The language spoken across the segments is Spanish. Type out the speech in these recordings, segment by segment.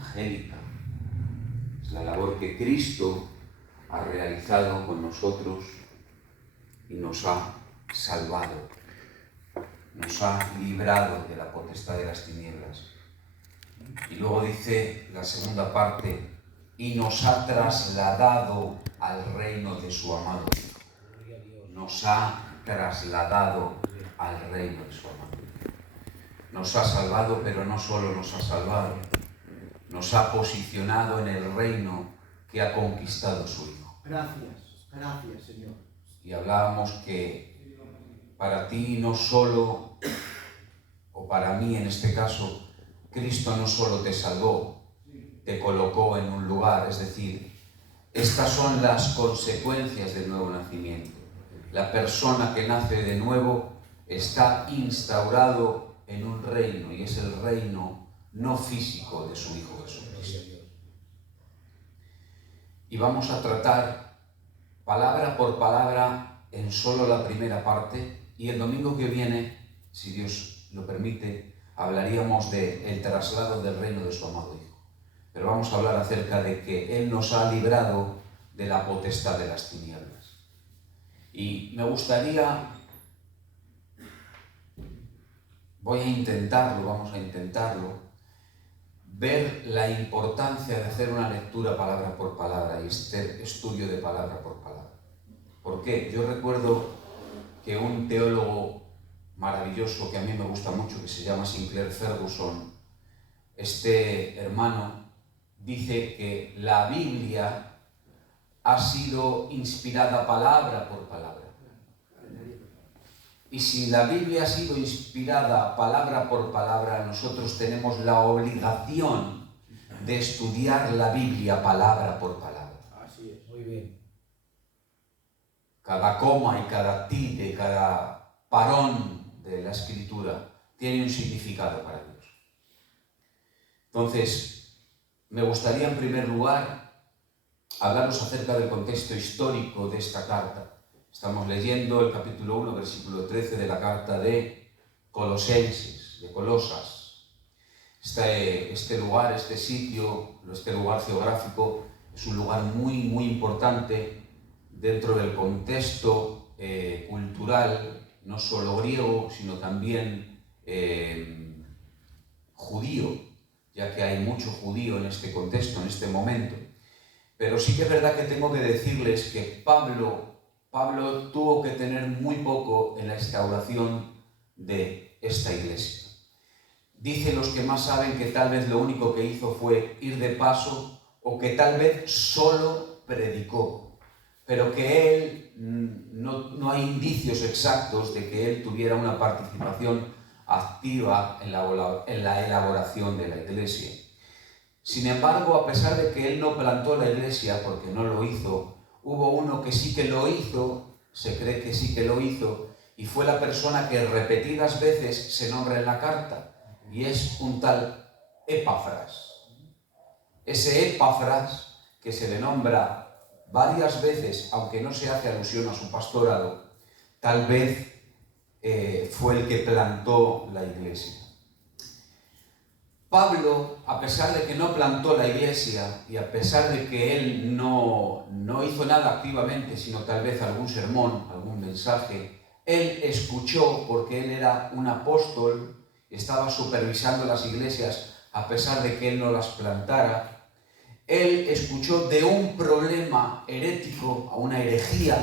evangélica. Es la labor que Cristo ha realizado con nosotros y nos ha salvado, nos ha librado de la potestad de las tinieblas. Y luego dice la segunda parte, y nos ha trasladado al reino de su amado Hijo. Nos ha trasladado al reino de su amado Hijo. Nos ha salvado, pero no solo nos ha salvado, nos ha posicionado en el reino que ha conquistado su Hijo. Gracias, Señor. Y hablábamos que para ti no solo, o para mí en este caso, Cristo no solo te salvó, te colocó en un lugar, es decir, estas son las consecuencias del nuevo nacimiento. La persona que nace de nuevo está instaurado en un reino, y es el reino no físico de su Hijo Jesucristo. Y vamos a tratar palabra por palabra en solo la primera parte, y el domingo que viene, si Dios lo permite, hablaríamos del traslado del reino de su amado Hijo. Pero vamos a hablar acerca de que Él nos ha librado de la potestad de las tinieblas. Y me gustaría, vamos a intentarlo, ver la importancia de hacer una lectura palabra por palabra y este estudio de palabra por palabra. ¿Por qué? Yo recuerdo que un teólogo maravilloso que a mí me gusta mucho, que se llama Sinclair Ferguson, este hermano dice que la Biblia ha sido inspirada palabra por palabra. Y si la Biblia ha sido inspirada palabra por palabra, nosotros tenemos la obligación de estudiar la Biblia palabra por palabra. Así es, muy bien. Cada coma y cada tilde, cada parón de la Escritura tiene un significado para Dios. Entonces, me gustaría en primer lugar hablaros acerca del contexto histórico de esta carta. Estamos leyendo el capítulo 1, versículo 13 de la carta de Colosenses, de Colosas. Este lugar, este sitio, este lugar geográfico es un lugar muy, muy importante dentro del contexto cultural, no solo griego, sino también judío, ya que hay mucho judío en este contexto, en este momento. Pero sí que es verdad que tengo que decirles que Pablo tuvo que tener muy poco en la instauración de esta iglesia. Dicen los que más saben que tal vez lo único que hizo fue ir de paso, o que tal vez solo predicó, pero que él, no hay indicios exactos de que él tuviera una participación activa en la elaboración de la iglesia. Sin embargo, a pesar de que él no plantó la iglesia, porque no lo hizo, hubo uno que sí que lo hizo, se cree que sí que lo hizo, y fue la persona que repetidas veces se nombra en la carta, y es un tal Epafras. Ese Epafras, que se le nombra varias veces, aunque no se hace alusión a su pastorado, tal vez fue el que plantó la iglesia. Pablo, a pesar de que no plantó la iglesia y a pesar de que él no hizo nada activamente, sino tal vez algún sermón, algún mensaje, él escuchó, porque él era un apóstol, estaba supervisando las iglesias a pesar de que él no las plantara. Él escuchó de un problema herético, a una herejía,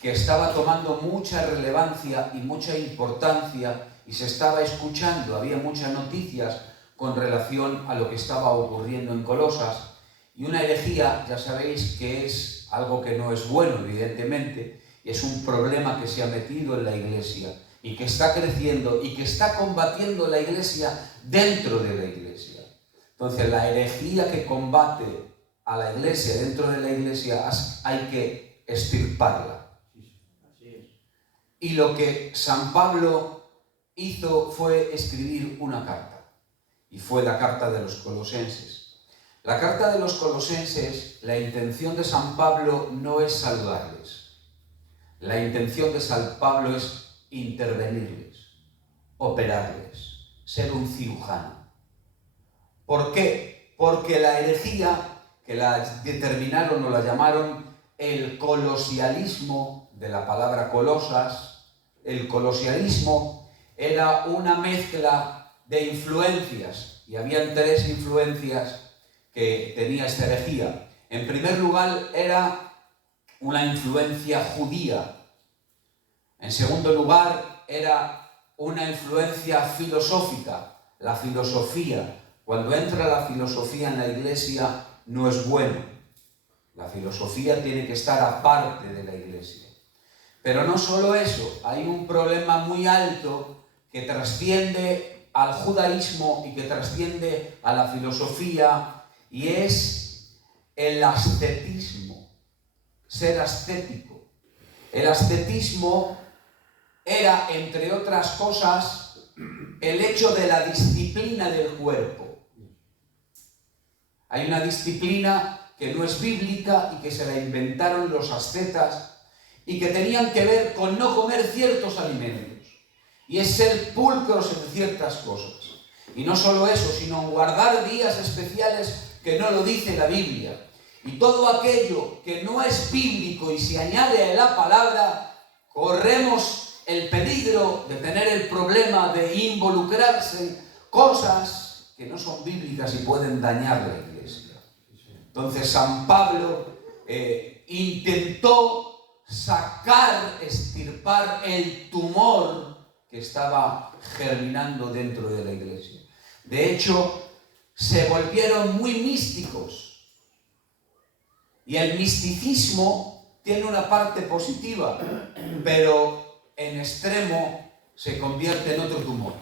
que estaba tomando mucha relevancia y mucha importancia, y se estaba escuchando, había muchas noticias con relación a lo que estaba ocurriendo en Colosas. Y una herejía, ya sabéis que es algo que no es bueno, evidentemente, y es un problema que se ha metido en la iglesia y que está creciendo y que está combatiendo la iglesia dentro de la iglesia. Entonces, la herejía que combate a la iglesia dentro de la iglesia hay que extirparla. Y lo que San Pablo hizo fue escribir una carta. Y fue la carta de los Colosenses. La carta de los Colosenses, la intención de San Pablo no es saludarles. La intención de San Pablo es intervenirles, operarles, ser un cirujano. ¿Por qué? Porque la herejía, que la determinaron o la llamaron el colosialismo, de la palabra colosas, el colosialismo era una mezcla de influencias, y habían tres influencias que tenía esta herejía. En primer lugar, era una influencia judía. En segundo lugar, era una influencia filosófica, la filosofía. Cuando entra la filosofía en la iglesia, no es bueno. La filosofía tiene que estar aparte de la iglesia. Pero no solo eso, hay un problema muy alto que trasciende al judaísmo y que trasciende a la filosofía, y es el ascetismo, ser ascético. El ascetismo era, entre otras cosas, el hecho de la disciplina del cuerpo. Hay una disciplina que no es bíblica y que se la inventaron los ascetas y que tenían que ver con no comer ciertos alimentos y es ser pulcros en ciertas cosas. Y no solo eso, sino guardar días especiales que no lo dice la Biblia. Y todo aquello que no es bíblico y se añade a la palabra, corremos el peligro de tener el problema de involucrarse en cosas que no son bíblicas y pueden dañar la iglesia. Entonces San Pablo intentó extirpar el tumor que estaba germinando dentro de la iglesia. De hecho, se volvieron muy místicos. Y el misticismo tiene una parte positiva, pero en extremo se convierte en otro tumor.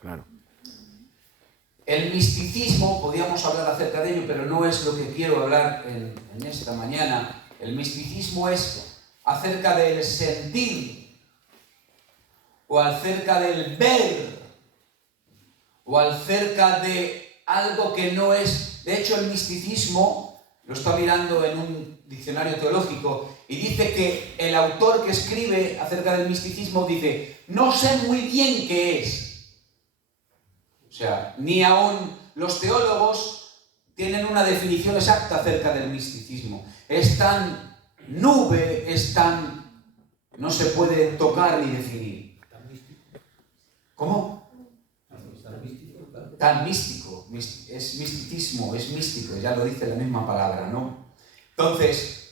Claro. El misticismo, podríamos hablar acerca de ello, pero no es lo que quiero hablar en esta mañana. El misticismo es acerca del sentir, o acerca del ver, o acerca de algo que no es. De hecho, el misticismo, lo está mirando en un diccionario teológico, y dice que el autor que escribe acerca del misticismo dice: no sé muy bien qué es. O sea, ni aún los teólogos tienen una definición exacta acerca del misticismo. Es tan nube, es tan... no se puede tocar ni definir. ¿Cómo? Tan místico. Es misticismo, es místico, ya lo dice la misma palabra, ¿no? Entonces,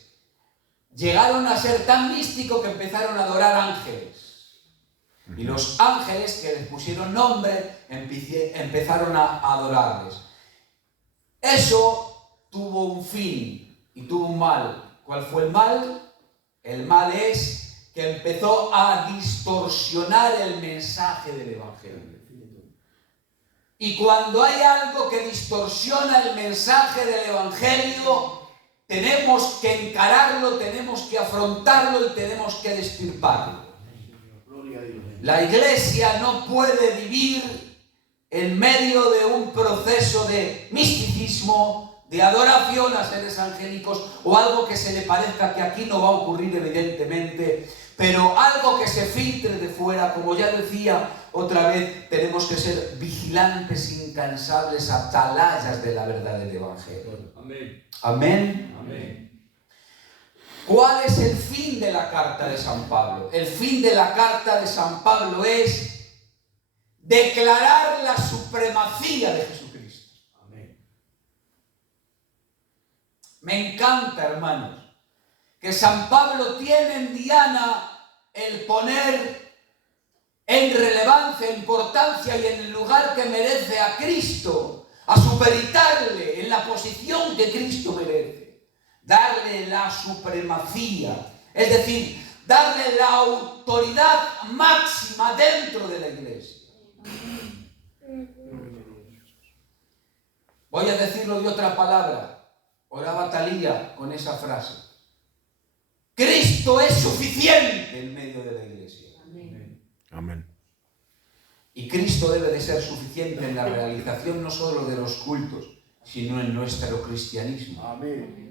llegaron a ser tan místicos que empezaron a adorar ángeles. Y los ángeles que les pusieron nombre empezaron a adorarles. Eso tuvo un fin y tuvo un mal. ¿Cuál fue el mal? El mal es que empezó a distorsionar el mensaje del Evangelio. Y cuando hay algo que distorsiona el mensaje del Evangelio, tenemos que encararlo, tenemos que afrontarlo y tenemos que extirparlo. La iglesia no puede vivir en medio de un proceso de misticismo, de adoración a seres angélicos o algo que se le parezca, que aquí no va a ocurrir evidentemente, pero algo que se filtre de fuera. Como ya decía otra vez, tenemos que ser vigilantes, incansables, atalayas de la verdad del Evangelio. Amén. Amén. Amén. ¿Cuál es el fin de la carta de San Pablo? El fin de la carta de San Pablo es declarar la supremacía de Jesucristo. Amén. Me encanta, hermanos, que San Pablo tiene en diana el poner en relevancia, importancia y en el lugar que merece a Cristo, a superitarle en la posición que Cristo merece. Darle la supremacía, es decir, darle la autoridad máxima dentro de la iglesia. Voy a decirlo de otra palabra. Oraba Talía con esa frase. Cristo es suficiente en medio de la iglesia. Amén. Y Cristo debe de ser suficiente en la realización no solo de los cultos, sino en nuestro cristianismo. Amén.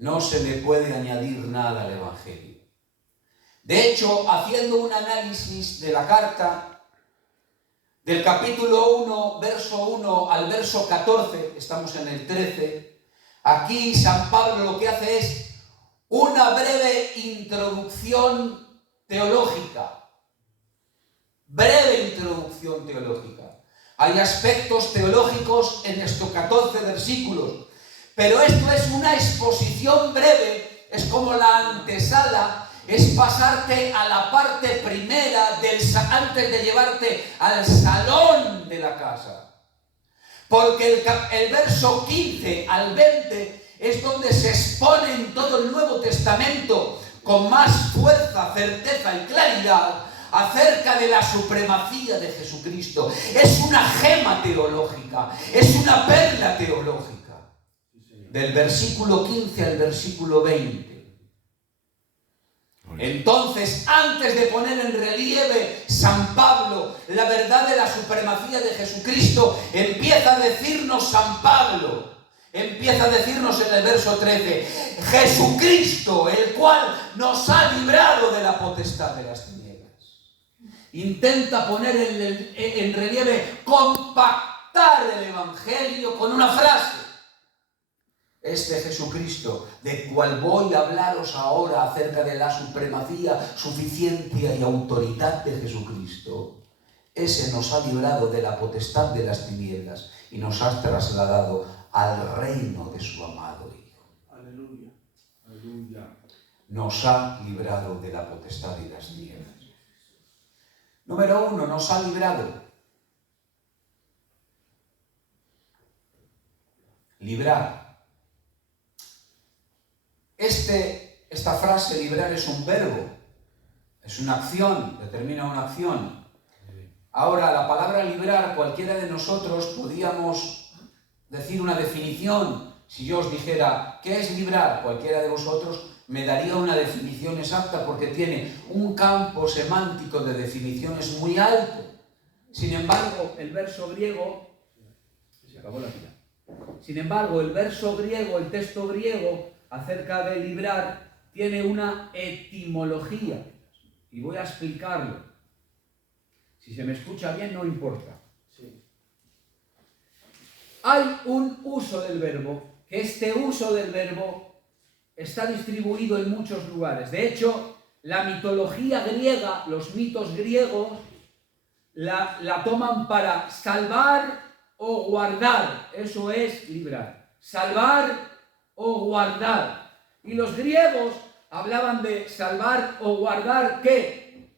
No se le puede añadir nada al Evangelio. De hecho, haciendo un análisis de la carta, del capítulo 1, verso 1 al verso 14, estamos en el 13, aquí San Pablo lo que hace es una breve introducción teológica. Breve introducción teológica. Hay aspectos teológicos en estos 14 versículos, pero esto es una exposición breve, es como la antesala, es pasarte a la parte primera antes de llevarte al salón de la casa. Porque el verso 15 al 20 es donde se expone en todo el Nuevo Testamento con más fuerza, certeza y claridad acerca de la supremacía de Jesucristo. Es una gema teológica, es una perla teológica. Del versículo 15 al versículo 20. Entonces, antes de poner en relieve San Pablo la verdad de la supremacía de Jesucristo, empieza a decirnos San Pablo, empieza a decirnos en el verso 13, Jesucristo, el cual nos ha librado de la potestad de las tinieblas. Intenta poner en relieve, compactar el Evangelio con una frase. Este Jesucristo, del cual voy a hablaros ahora acerca de la supremacía, suficiencia y autoridad de Jesucristo, ese nos ha librado de la potestad de las tinieblas y nos ha trasladado al reino de su amado Hijo. Aleluya. Aleluya. Nos ha librado de la potestad de las tinieblas. Número 1, nos ha librado. Librar. Esta frase, librar, es un verbo, es una acción, determina una acción. Ahora, la palabra librar, cualquiera de nosotros podíamos decir una definición. Si yo os dijera, ¿qué es librar? Cualquiera de vosotros me daría una definición exacta porque tiene un campo semántico de definiciones muy alto. Sin embargo, el verso griego... Se acabó la vida. Sin embargo, el verso griego, el texto griego, acerca de librar, tiene una etimología. Y voy a explicarlo. Si se me escucha bien, no importa. Sí. Hay un uso del verbo, que este uso del verbo está distribuido en muchos lugares. De hecho, la mitología griega, los mitos griegos, la toman para salvar o guardar. Eso es librar. Salvar o guardar. Y los griegos hablaban de salvar o guardar ¿qué?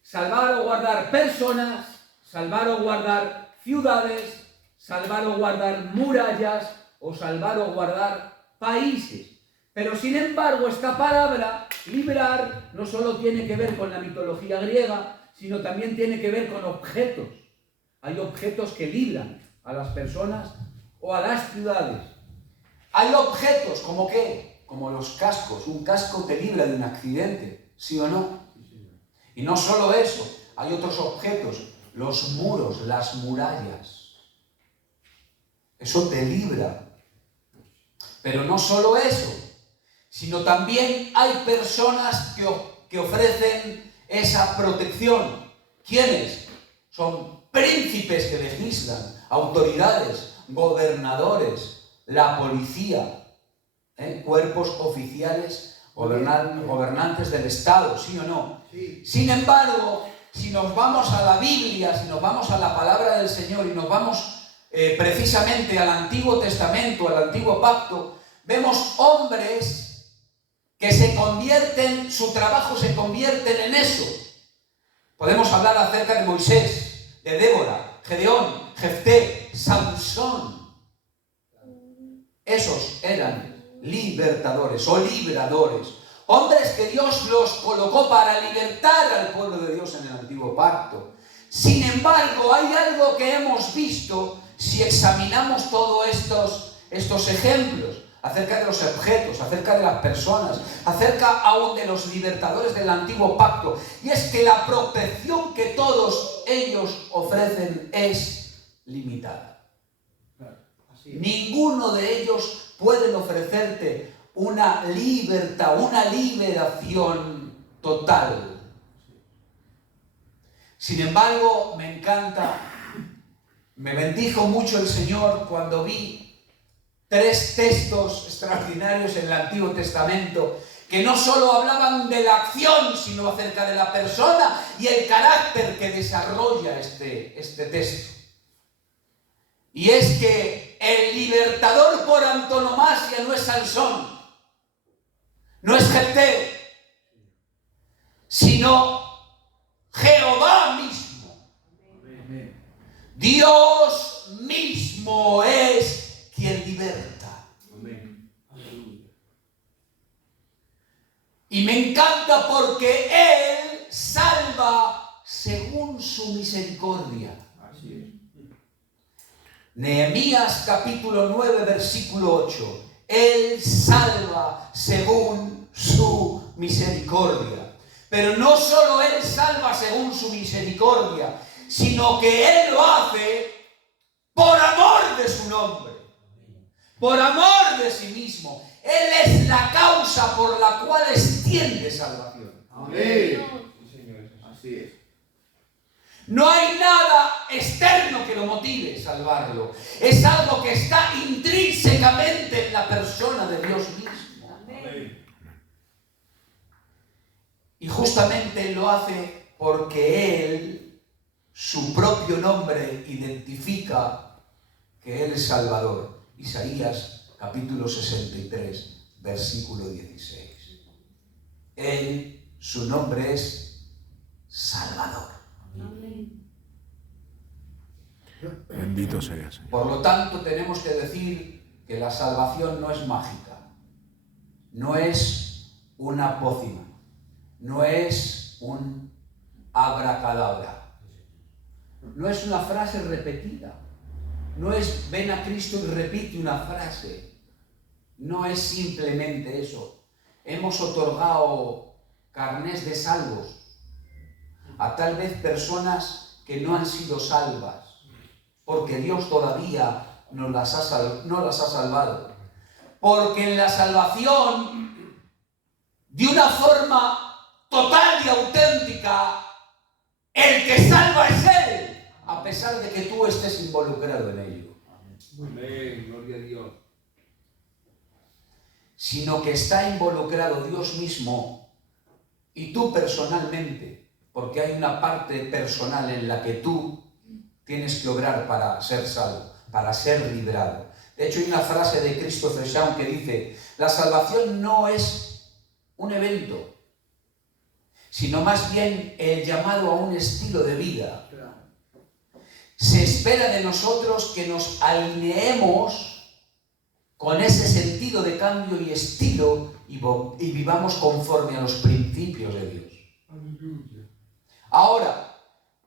Salvar o guardar personas, salvar o guardar ciudades, salvar o guardar murallas o salvar o guardar países. Pero sin embargo, esta palabra, librar, no solo tiene que ver con la mitología griega, sino también tiene que ver con objetos. Hay objetos que libran a las personas o a las ciudades. Hay objetos, ¿como qué? Como los cascos. Un casco te libra de un accidente, ¿sí o no? Y no solo eso, hay otros objetos, los muros, las murallas. Eso te libra. Pero no solo eso, sino también hay personas que ofrecen esa protección. ¿Quiénes? Son príncipes que legislan, autoridades, gobernadores, la policía, cuerpos oficiales, gobernantes del Estado, ¿sí o no? Sí. Sin embargo, si nos vamos a la Biblia, si nos vamos a la palabra del Señor y nos vamos precisamente al Antiguo Testamento, al Antiguo Pacto, vemos hombres que se convierten, su trabajo se convierte en eso. Podemos hablar acerca de Moisés, de Débora, Gedeón, Jefté, Sansón. Esos eran libertadores o libradores. Hombres que Dios los colocó para libertar al pueblo de Dios en el Antiguo Pacto. Sin embargo, hay algo que hemos visto si examinamos todos estos ejemplos acerca de los objetos, acerca de las personas, acerca aún de los libertadores del Antiguo Pacto. Y es que la protección que todos ellos ofrecen es limitada. Ninguno de ellos puede ofrecerte una libertad, una liberación total. Sin embargo, me encanta, me bendijo mucho el Señor cuando vi 3 textos extraordinarios en el Antiguo Testamento que no solo hablaban de la acción, sino acerca de la persona y el carácter que desarrolla este texto. Y es que el libertador por antonomasia no es Sansón, no es Jefté, sino Jehová mismo. Dios mismo es quien liberta. Y me encanta porque Él salva según su misericordia. Así es. Nehemías capítulo 9, versículo 8. Él salva según su misericordia. Pero no solo Él salva según su misericordia, sino que Él lo hace por amor de su nombre, por amor de sí mismo. Él es la causa por la cual extiende salvación. Amén. Sí, Señor. Así es. No hay nada externo que lo motive a salvarlo. Es algo que está intrínsecamente en la persona de Dios mismo. Amén. Y justamente Él lo hace porque Él, su propio nombre, identifica que Él es Salvador. Isaías capítulo 63, versículo 16. Él, su nombre es Salvador. Bendito sea, Señor. Por lo tanto, tenemos que decir que la salvación no es mágica, no es una pócima, no es un abracadabra, no es una frase repetida, no es ven a Cristo y repite una frase, no es simplemente eso. Hemos otorgado carnés de salvos a tal vez personas que no han sido salvas, porque Dios todavía no las ha salvado. Porque en la salvación, de una forma total y auténtica, el que salva es Él, a pesar de que tú estés involucrado en ello. Amén. Gloria a Dios. Sino que está involucrado Dios mismo y tú personalmente, porque hay una parte personal en la que tú tienes que obrar para ser salvo, para ser librado. De hecho, hay una frase de Christopher Shaw que dice: la salvación no es un evento, sino más bien el llamado a un estilo de vida. Se espera de nosotros que nos alineemos con ese sentido de cambio y estilo y vivamos conforme a los principios de Dios. Aleluya. Ahora,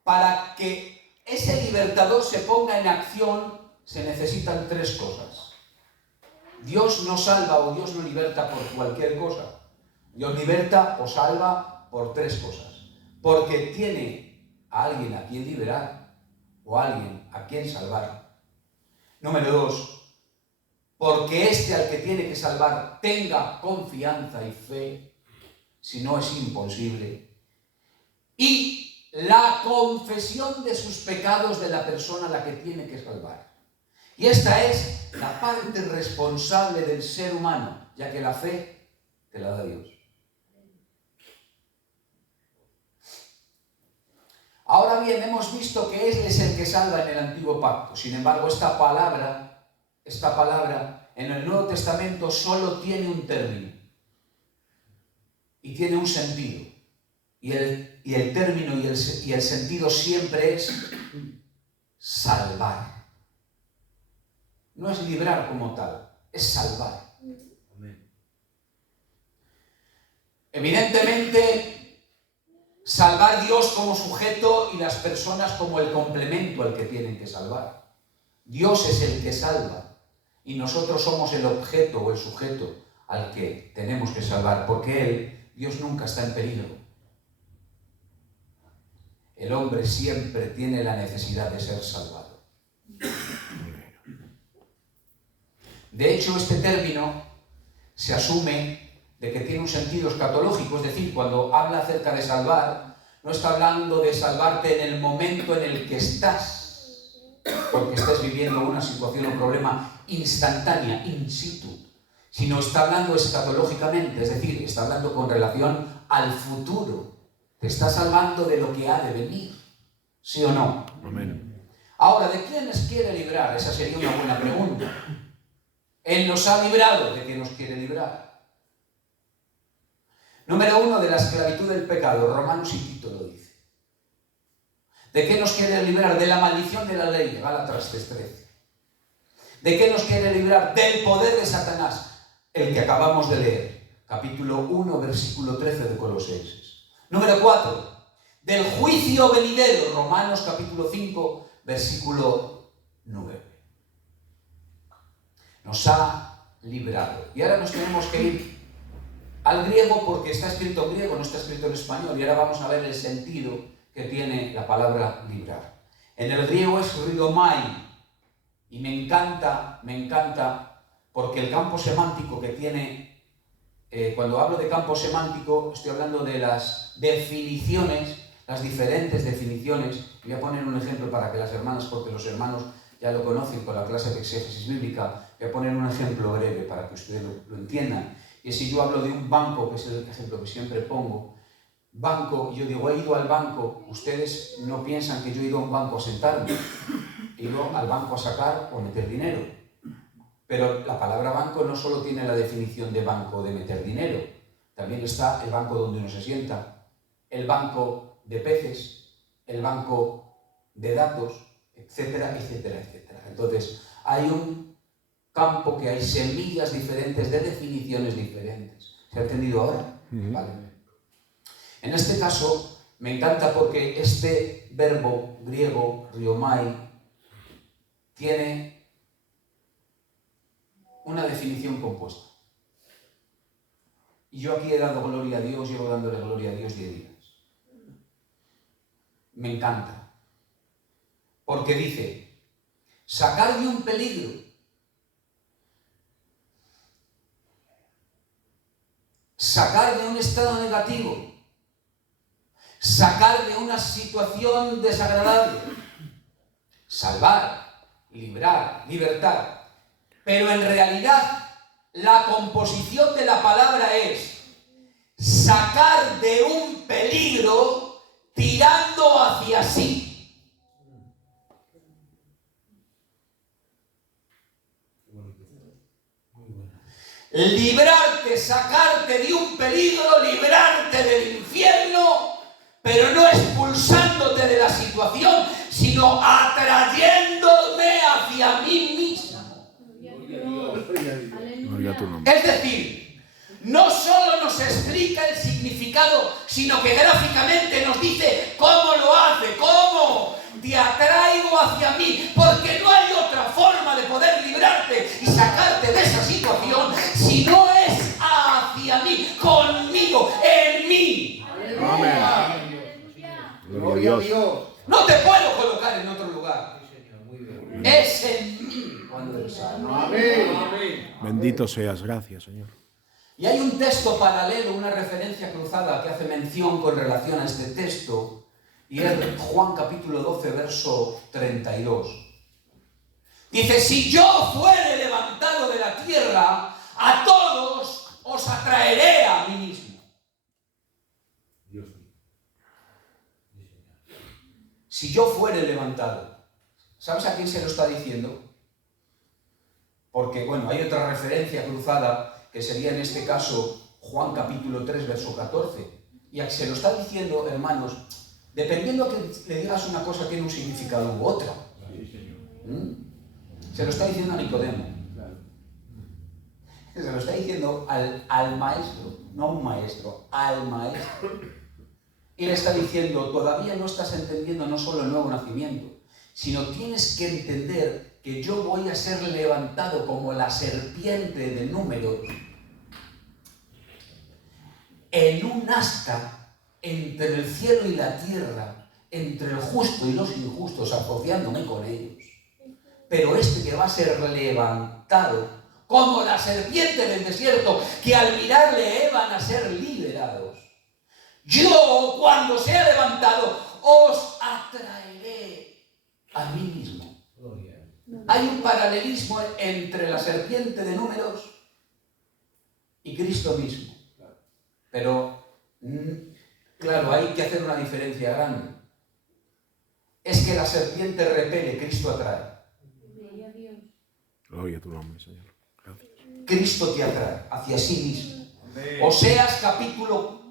para que ese libertador se ponga en acción, se necesitan 3 cosas. Dios no salva o Dios no liberta por cualquier cosa. Dios liberta o salva por 3 cosas. Porque tiene a alguien a quien liberar o a alguien a quien salvar. Número 2, porque al que tiene que salvar tenga confianza y fe, si no es imposible. Y la confesión de sus pecados de la persona a la que tiene que salvar. Y esta es la parte responsable del ser humano, ya que la fe te la da Dios. Ahora bien, hemos visto que Él es el que salva en el Antiguo Pacto. Sin embargo, esta palabra en el Nuevo Testamento solo tiene un término y tiene un sentido. Y el término y el sentido siempre es salvar. No es librar como tal, es salvar. Amén. Evidentemente, salvar Dios como sujeto y las personas como el complemento al que tienen que salvar. Dios es el que salva y nosotros somos el objeto o el sujeto al que tenemos que salvar, porque Dios nunca está en peligro. El hombre siempre tiene la necesidad de ser salvado. De hecho, este término se asume de que tiene un sentido escatológico, es decir, cuando habla acerca de salvar, No está hablando de salvarte en el momento en el que estás, porque estés viviendo una situación o problema instantánea, in situ, sino está hablando escatológicamente, es decir, está hablando con relación al futuro. Te está salvando de lo que ha de venir, ¿sí o no? Amén. Ahora, ¿de quiénes quiere librar? Esa sería una buena pregunta. Él nos ha librado, ¿de qué nos quiere librar? Número 1, de la esclavitud del pecado. Romanos y Tito lo dice. ¿De qué nos quiere librar? De la maldición de la ley. Gálatas 3:13. ¿De qué nos quiere librar? Del poder de Satanás. El que acabamos de leer. Capítulo 1, versículo 13 de Colosenses. Número 4. Del juicio venidero. Romanos capítulo 5, versículo 9. Nos ha librado. Y ahora nos tenemos que ir al griego, porque está escrito en griego, no está escrito en español. Y ahora vamos a ver el sentido que tiene la palabra librar. En el griego es ridomai. Y me encanta, porque el campo semántico que tiene, cuando hablo de campo semántico, estoy hablando de las definiciones, las diferentes definiciones. Voy a poner un ejemplo para que las hermanas, porque los hermanos ya lo conocen con la clase de exégesis bíblica, voy a poner un ejemplo breve para que ustedes lo entiendan. Y si yo hablo de un banco, que es el ejemplo que siempre pongo, banco, y yo digo, he ido al banco, ustedes no piensan que yo he ido a un banco a sentarme, he ido al banco a sacar o meter dinero. Pero la palabra banco no solo tiene la definición de banco de meter dinero, también está el banco donde uno se sienta, el banco de peces, el banco de datos, etcétera, etcétera, etcétera. Entonces, hay un campo que hay semillas diferentes de definiciones diferentes. ¿Se ha entendido ahora? Vale. En este caso, me encanta porque este verbo griego, riomai, tiene una definición compuesta. Y yo aquí he dado gloria a Dios, llevo dándole gloria a Dios 10 días. Me encanta. Porque dice, sacar de un peligro, sacar de un estado negativo, sacar de una situación desagradable, salvar, librar, libertar. Pero en realidad la composición de la palabra es sacar de un peligro tirando hacia sí. Librarte, sacarte de un peligro, librarte del infierno, pero no expulsándote de la situación, sino atrayéndome hacia mí mismo. Gloria a tu nombre. Es decir, no solo nos explica el significado, sino que gráficamente nos dice cómo lo hace, cómo te atraigo hacia mí, porque no hay otra forma de poder librarte y sacarte de esa situación si no es hacia mí, conmigo, en mí. Amén. Gloria a Dios. No te puedo colocar en otro lugar. Es en mí cuando eres salvo. Amén. Bendito seas. Gracias, Señor. Y hay un texto paralelo, una referencia cruzada que hace mención con relación a este texto, y es Juan capítulo 12, verso 32. Dice, si yo fuere levantado de la tierra, a todos os atraeré a mí mismo. Si yo fuere levantado. ¿Sabes a quién se lo está diciendo? Porque, bueno, hay otra referencia cruzada que sería en este caso Juan capítulo 3, verso 14. Y se lo está diciendo, hermanos, dependiendo a que le digas una cosa tiene un significado u otra. Se lo está diciendo a Nicodemo. Se lo está diciendo al maestro, no a un maestro, al maestro. Y le está diciendo, todavía no estás entendiendo no solo el nuevo nacimiento, sino tienes que entender que yo voy a ser levantado como la serpiente de Números en un asta entre el cielo y la tierra, entre el justo y los injustos, asociándome con ellos. Pero este que va a ser levantado como la serpiente del desierto, que al mirarle van a ser liberados. yo cuando sea levantado os atraeré a mí mismo. Hay un paralelismo entre la serpiente de Números y Cristo mismo. Pero, claro, hay que hacer una diferencia grande. Es que la serpiente repele, Cristo atrae. Gloria a tu nombre, Señor. Gracias. Cristo te atrae hacia sí mismo. Oseas capítulo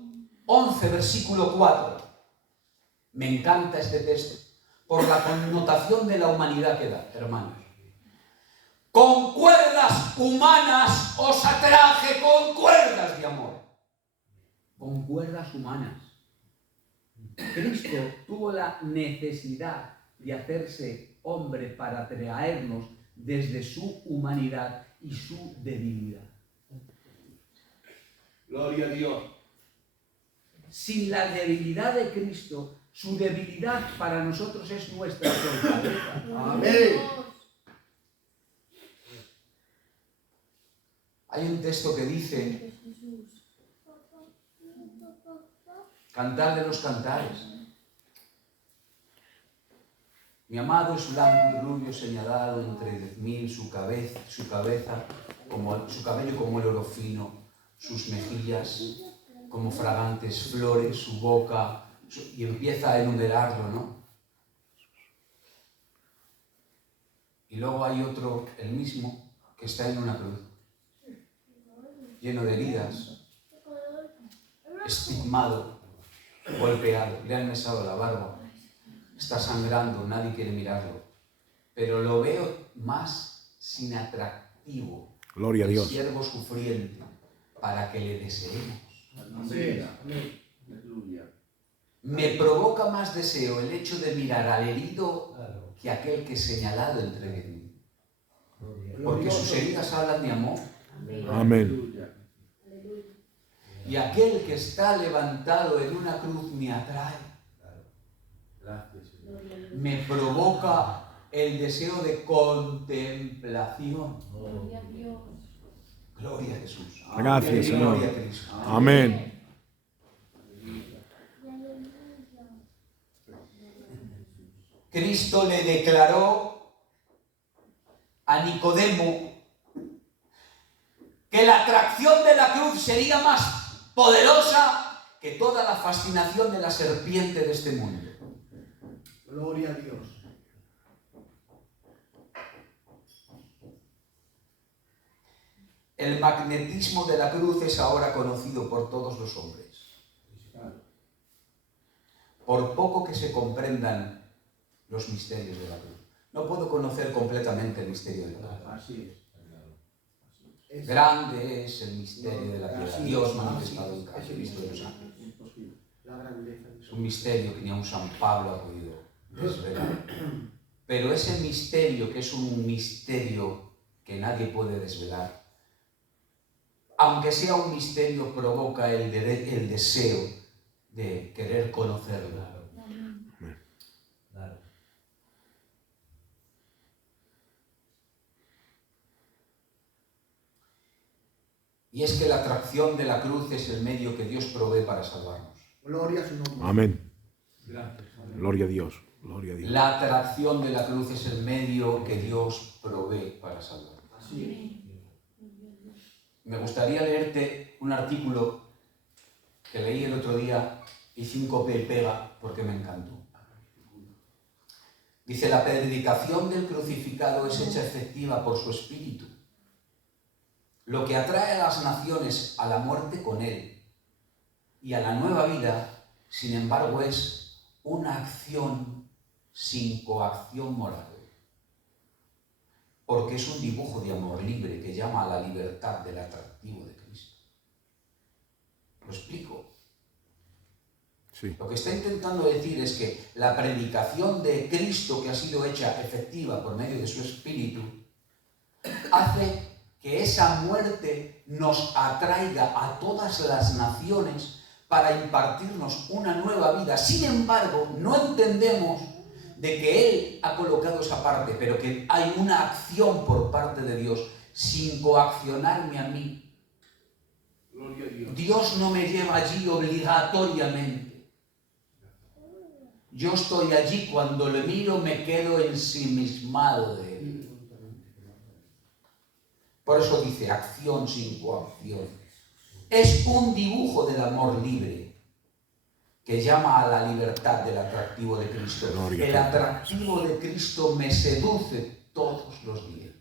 11, versículo 4. Me encanta este texto por la connotación de la humanidad que da, hermanos. Con cuerdas humanas os atraje, con cuerdas de amor. Con cuerdas humanas. Cristo tuvo la necesidad de hacerse hombre para atraernos desde su humanidad y su debilidad. Gloria a Dios. Sin la debilidad de Cristo, su debilidad para nosotros es nuestra fortaleza. Amén. Hay un texto que dice: Cantar de los cantares. Mi amado es blanco y rubio, señalado entre 10.000, su cabeza, su cabello como el oro fino, sus mejillas como fragantes flores, su boca, y empieza a enumerarlo, ¿no? Y luego hay otro, el mismo, que está en una cruz, lleno de heridas, estigmado, golpeado, le han mesado la barba, está sangrando, nadie quiere mirarlo, pero lo veo más sin atractivo. Gloria a Dios. El siervo sufriente, para que le deseemos. Amén. Aleluya. Me provoca más deseo el hecho de mirar al herido que aquel que es señalado entre mí. Porque sus heridas hablan de amor. Amén. Y aquel que está levantado en una cruz me atrae. Gracias, Señor. Me provoca el deseo de contemplación. Gloria a Jesús. Gracias, Señor. Gloria a Cristo. Amén. Cristo le declaró a Nicodemo que la atracción de la cruz sería más poderosa que toda la fascinación de la serpiente de este mundo. Gloria a Dios. El magnetismo de la cruz es ahora conocido por todos los hombres. Por poco que se comprendan los misterios de la cruz. No puedo conocer completamente el misterio de la cruz. Así es. Grande es el misterio de la tierra. Dios manifestado en carne, visto de los ángeles. Es un misterio que ni aun San Pablo ha podido desvelar. Pero ese misterio, que es un misterio que nadie puede desvelar, aunque sea un misterio, provoca el deseo de querer conocerlo. Y es que la atracción de la cruz es el medio que Dios provee para salvarnos. Gloria a su nombre. Amén. Gracias. Gloria a Dios. Gloria a Dios. La atracción de la cruz es el medio que Dios provee para salvarnos. Así Me gustaría leerte un artículo que leí el otro día y 5 pega porque me encantó. Dice: la predicación del crucificado es hecha efectiva por su espíritu. Lo que atrae a las naciones a la muerte con él y a la nueva vida, sin embargo, es una acción sin coacción moral. Porque es un dibujo de amor libre que llama a la libertad del atractivo de Cristo. ¿Lo explico? Sí. Lo que está intentando decir es que la predicación de Cristo, que ha sido hecha efectiva por medio de su Espíritu, hace que esa muerte nos atraiga a todas las naciones para impartirnos una nueva vida. Sin embargo, no entendemos de que Él ha colocado esa parte, pero que hay una acción por parte de Dios sin coaccionarme a mí. Gloria a Dios. Dios no me lleva allí obligatoriamente. Yo estoy allí, cuando le miro me quedo ensimismado de él. Por eso dice acción sin coacción. Es un dibujo del amor libre que llama a la libertad del atractivo de Cristo. El atractivo de Cristo me seduce todos los días.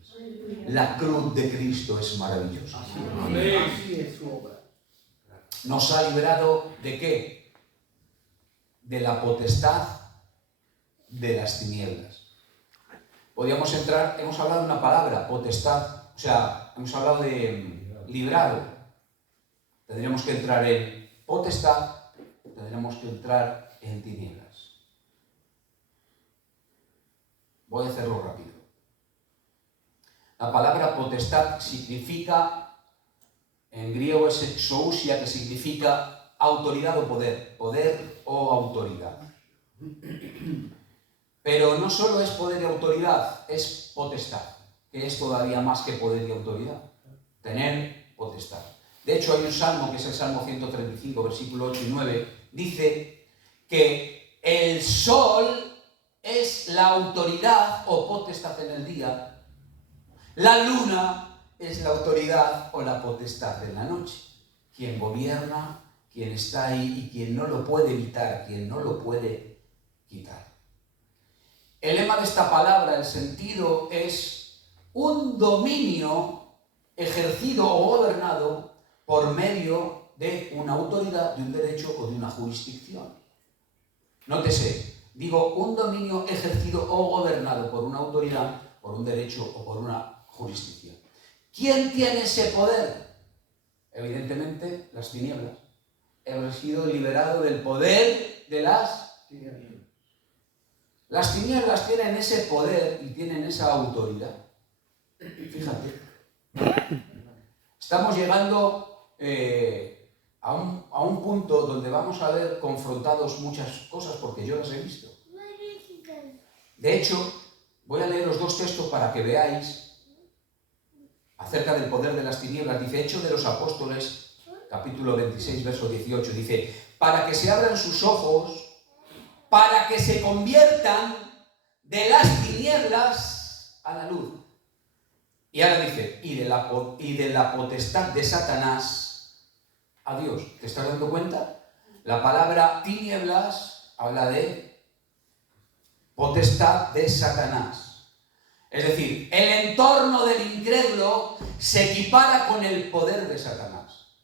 La cruz de Cristo es maravillosa. Así es su obra. Nos ha librado ¿de qué? De la potestad de las tinieblas. Podríamos entrar, hemos hablado de una palabra, potestad, o sea, hemos hablado de librado. Tendríamos que entrar en potestad, tendríamos que entrar en tinieblas. Voy a hacerlo rápido. La palabra potestad significa, en griego es exousia, que significa autoridad o poder, poder o autoridad. Pero no solo es poder y autoridad, es potestad, que es todavía más que poder y autoridad. Tener potestad. De hecho, hay un salmo, que es el Salmo 135, versículo 8 y 9, dice que el sol es la autoridad o potestad en el día. La luna es la autoridad o la potestad de la noche. Quien gobierna, quien está ahí y quien no lo puede evitar, quien no lo puede quitar. El lema de esta palabra, el sentido, es un dominio ejercido o gobernado por medio de una autoridad, de un derecho o de una jurisdicción. Nótese, digo un dominio ejercido o gobernado por una autoridad, por un derecho o por una jurisdicción. ¿Quién tiene ese poder? Evidentemente, las tinieblas. Hemos sido liberados del poder de las tinieblas. Las tinieblas tienen ese poder y tienen esa autoridad. Fíjate. Estamos llegando a un punto donde vamos a ver confrontados muchas cosas, porque yo las he visto. De hecho, voy a leer los dos textos para que veáis acerca del poder de las tinieblas. Dice Hechos de los Apóstoles, capítulo 26, verso 18. Dice, para que se abran sus ojos, para que se conviertan de las tinieblas a la luz. Y ahora dice, y de la potestad de Satanás a Dios. ¿Te estás dando cuenta? La palabra tinieblas habla de potestad de Satanás. Es decir, el entorno del incrédulo se equipara con el poder de Satanás.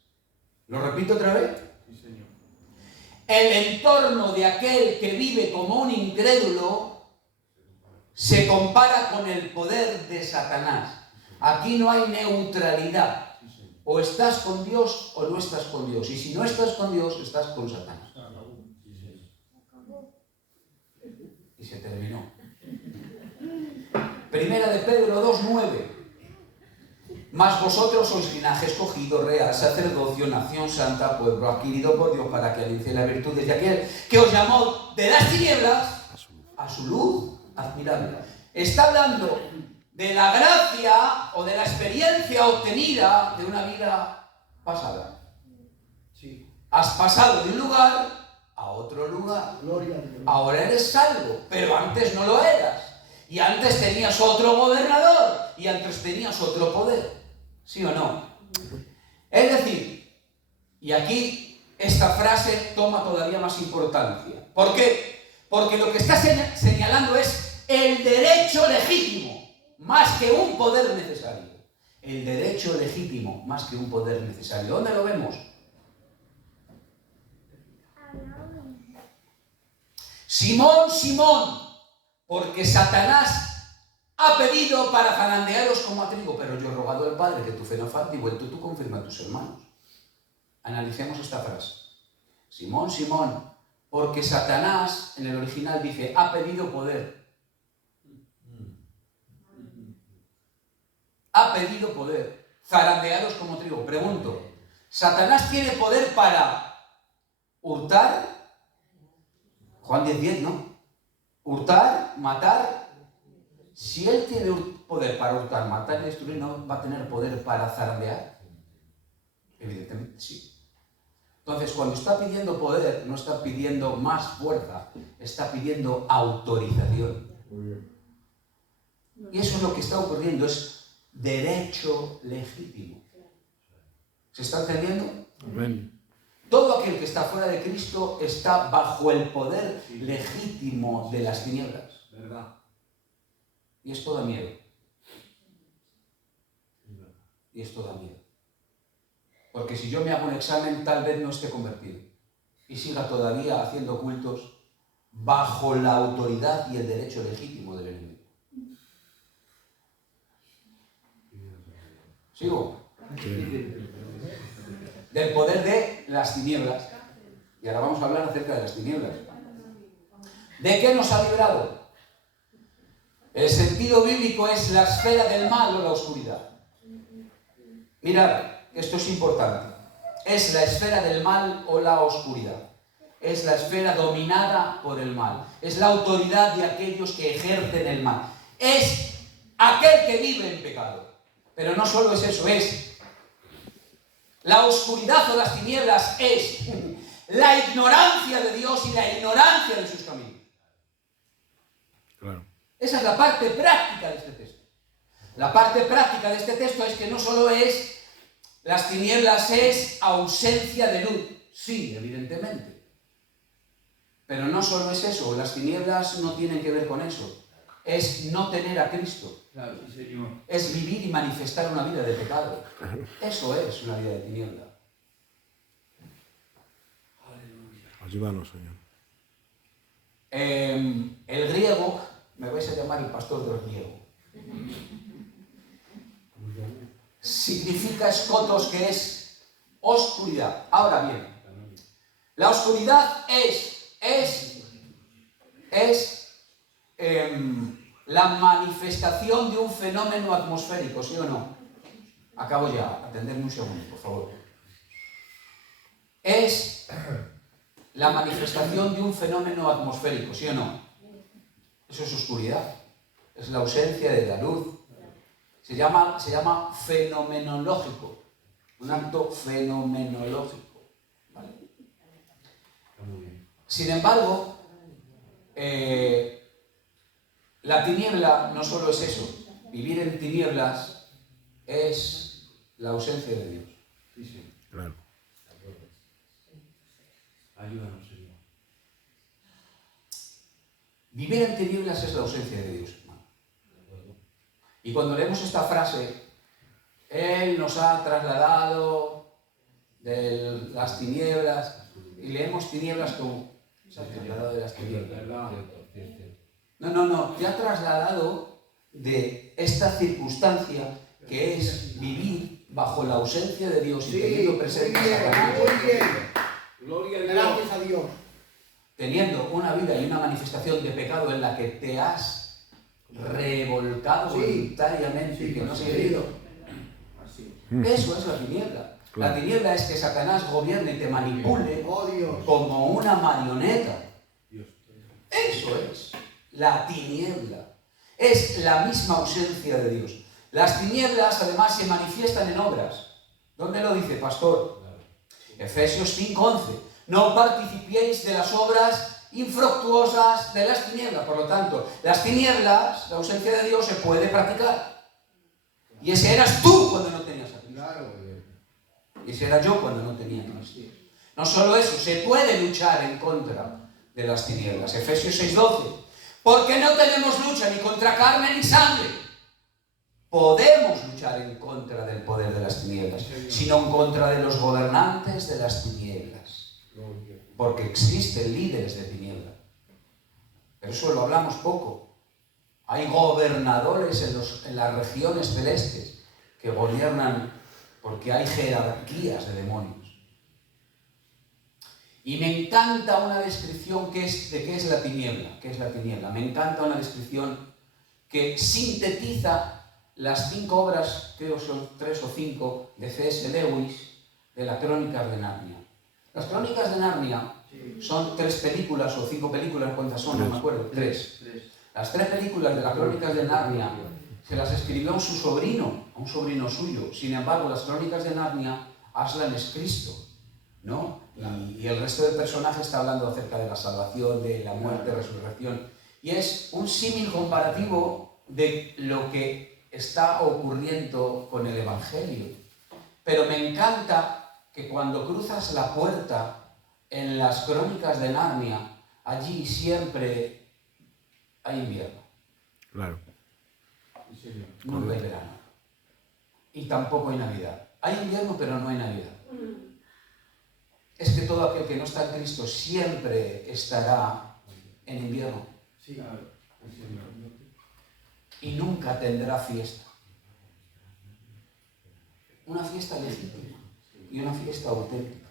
¿Lo repito otra vez? Sí, Señor. El entorno de aquel que vive como un incrédulo se compara con el poder de Satanás. Aquí no hay neutralidad. O estás con Dios o no estás con Dios. Y si no estás con Dios, estás con Satanás. Y se terminó. Primera de Pedro 2:9. Mas vosotros sois linaje escogido, real, sacerdocio, nación santa, pueblo adquirido por Dios, para que anunciéis las virtudes de aquel que os llamó de las tinieblas a su luz admirable. Está hablando de la gracia o de la experiencia obtenida de una vida pasada. Sí. Has pasado de un lugar a otro lugar. Gloria a Dios. Ahora eres salvo, pero antes no lo eras. Y antes tenías otro gobernador, y antes tenías otro poder. ¿Sí o no? Es decir, y aquí esta frase toma todavía más importancia. ¿Por qué? Porque lo que está señalando es el derecho legítimo, más que un poder necesario. El derecho legítimo, más que un poder necesario. ¿Dónde lo vemos? Simón, Simón, porque Satanás ha pedido para zarandearos como a trigo, pero yo he rogado al Padre que tu fe no falte y vuelto tú confirma a tus hermanos. Analicemos esta frase. Simón, Simón, porque Satanás, en el original dice, ha pedido poder. Ha pedido poder. Zarandearos como trigo. Pregunto, ¿Satanás tiene poder para hurtar? Juan 10:10, ¿no? Hurtar, matar. Si él tiene poder para hurtar, matar y destruir, ¿no va a tener poder para zarandear? Evidentemente sí. Entonces, cuando está pidiendo poder, no está pidiendo más fuerza, está pidiendo autorización. Y eso es lo que está ocurriendo, es derecho legítimo. ¿Se está entendiendo? Amén. Todo aquel que está fuera de Cristo está bajo el poder legítimo de las tinieblas. ¿Verdad? Y esto da miedo. Y esto da miedo. Porque si yo me hago un examen, tal vez no esté convertido. Y siga todavía haciendo cultos bajo la autoridad y el derecho legítimo del enemigo. ¿Sigo? Sí. Del poder de las tinieblas. Y ahora vamos a hablar acerca de las tinieblas. ¿De qué nos ha librado? El sentido bíblico es la esfera del mal o la oscuridad. Mirad, esto es importante. Es la esfera del mal o la oscuridad. Es la esfera dominada por el mal. Es la autoridad de aquellos que ejercen el mal. Es aquel que vive en pecado. Pero no solo es eso, es la oscuridad o las tinieblas, es la ignorancia de Dios y la ignorancia de sus caminos. Claro. Esa es la parte práctica de este texto. La parte práctica de este texto es que no solo es las tinieblas, es ausencia de luz. Sí, evidentemente. Pero no solo es eso, las tinieblas no tienen que ver con eso. Es no tener a Cristo. Claro, sí, Señor. Es vivir y manifestar una vida de pecado. Eso es una vida de tiniebla. Ayúdanos, Señor. El griego, me vais a llamar el pastor del griego, significa escotos, que es oscuridad. Ahora bien, la oscuridad es la manifestación de un fenómeno atmosférico, ¿sí o no? Acabo ya, atendedme un segundo, por favor. Es la manifestación de un fenómeno atmosférico, ¿sí o no? Eso es oscuridad, es la ausencia de la luz. Se llama fenomenológico, un acto fenomenológico. ¿Vale? Sin embargo, la tiniebla no solo es eso. Vivir en tinieblas es la ausencia de Dios. Sí, sí. Claro. Ayúdanos, Señor. Vivir en tinieblas es la ausencia de Dios, hermano. Y cuando leemos esta frase, Él nos ha trasladado de las tinieblas, y leemos tinieblas como se ha trasladado de las tinieblas. No, te ha trasladado de esta circunstancia que es vivir bajo la ausencia de Dios y teniendo presente a Satanás. Muy bien. Gloria a Dios. Gracias a Dios. Teniendo una vida y una manifestación de pecado en la que te has revolcado voluntariamente y que no has querido. Eso es la tiniebla. Claro. La tiniebla es que Satanás gobierne y te manipule Dios. como una marioneta. Eso es la tiniebla. Es la misma ausencia de Dios. Las tinieblas además se manifiestan en obras. ¿Dónde lo dice, pastor? Efesios 5:11. No participéis de las obras infructuosas de las tinieblas. Por lo tanto, las tinieblas, la ausencia de Dios, se puede practicar. Y ese eras tú cuando no tenías a Cristo. Y ese era yo cuando no tenía a Cristo. No solo eso, se puede luchar en contra de las tinieblas. Efesios 6:12. Porque no tenemos lucha ni contra carne ni sangre. Podemos luchar en contra del poder de las tinieblas, sino en contra de los gobernantes de las tinieblas. Porque existen líderes de tinieblas. Pero eso lo hablamos poco. Hay gobernadores en las regiones celestes que gobiernan porque hay jerarquías de demonios. Y me encanta una descripción de qué es la tiniebla. ¿Qué es la tiniebla? Me encanta una descripción que sintetiza las 5 obras, creo son 3 o 5, de C.S. Lewis, de las Crónicas de Narnia. Las Crónicas de Narnia son 3 películas o 5 películas, ¿cuántas son? No me acuerdo. 3. Las 3 películas de las Crónicas de Narnia se las escribió a un sobrino suyo. Sin embargo, las Crónicas de Narnia Aslan es Cristo, ¿no? Y el resto del personaje está hablando acerca de la salvación, de la muerte, resurrección. Y es un símil comparativo de lo que está ocurriendo con el Evangelio. Pero me encanta que cuando cruzas la puerta en las crónicas de Narnia, allí siempre hay invierno. Claro. Nunca hay verano. Y tampoco hay Navidad. Hay invierno, pero no hay Navidad. Es que todo aquel que no está en Cristo siempre estará en invierno. Sí, claro. Y nunca tendrá fiesta. Una fiesta legítima y una fiesta auténtica.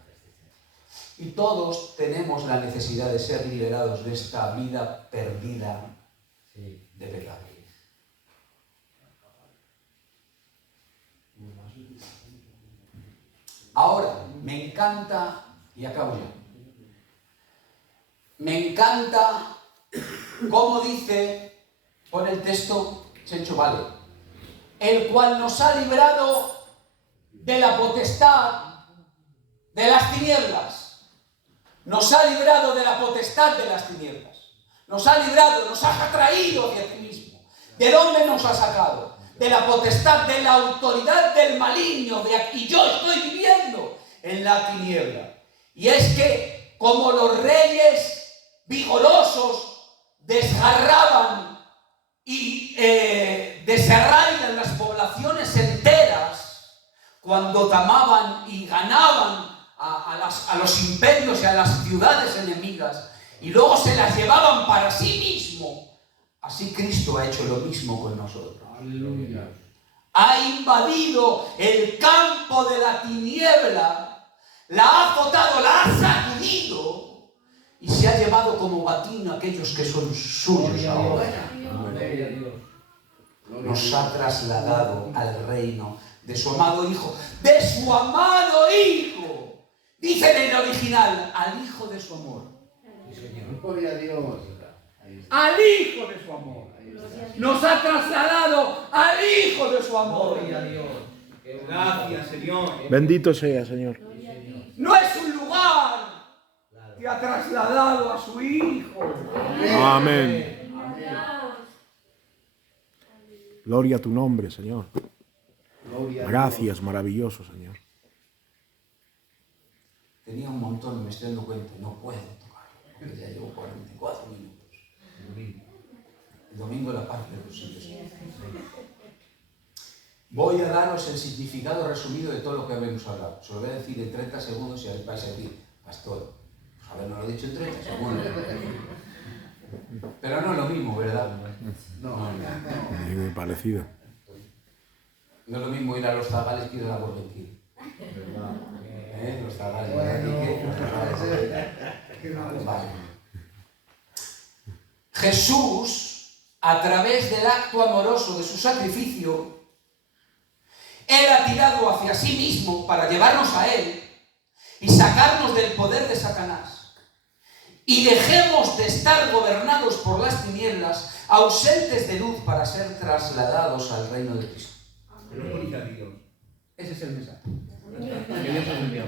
Y todos tenemos la necesidad de ser liberados de esta vida perdida de pecado. Ahora, me encanta, y acabo ya, me encanta cómo dice, pone el texto, Chencho, vale, el cual nos ha librado de la potestad de las tinieblas. Nos ha librado de la potestad de las tinieblas. Nos ha librado, nos ha traído hacia ti mismo. ¿De dónde nos ha sacado? De la potestad, de la autoridad del maligno. Y yo estoy viviendo en la tiniebla. Y es que, como los reyes vigorosos desgarraban y desarraigan las poblaciones enteras, cuando tamaban y ganaban a los imperios y a las ciudades enemigas, y luego se las llevaban para sí mismo, así Cristo ha hecho lo mismo con nosotros. Aleluya. Ha invadido el campo de la tiniebla, la ha azotado, la ha sacudido y se ha llevado como batín a aquellos que son suyos ahora. Nos ha trasladado al reino de su amado Hijo, de su amado Hijo. Dice en el original, al Hijo de su amor. Gloria a Dios. Al Hijo de su amor. Nos ha trasladado al Hijo de su amor. Gloria a Dios. Gracias, Señor. Bendito sea, Señor. No es un lugar que ha trasladado a su Hijo. Amén. Gloria a tu nombre, Señor. Gloria a Gracias, maravilloso, Señor. Tenía un montón, me estoy dando cuenta, no puedo tocarlo, porque ya llevo 44 minutos. El domingo la parte de los sitios. Voy a daros el significado resumido de todo lo que habíamos hablado. Se lo voy a decir en 30 segundos y ahí vais a decir, pastor, pues habernos lo dicho en 30 segundos. Pero no es lo mismo, ¿verdad? No. Muy parecido. No es lo mismo ir a los zagales que ir a la Borventil. Los zagales, Vale. Jesús, a través del acto amoroso de su sacrificio, Él ha tirado hacia sí mismo para llevarnos a Él y sacarnos del poder de Satanás. Y dejemos de estar gobernados por las tinieblas, ausentes de luz, para ser trasladados al reino de Cristo. Gloria a Dios. Ese es el mensaje. Que Dios os bendiga.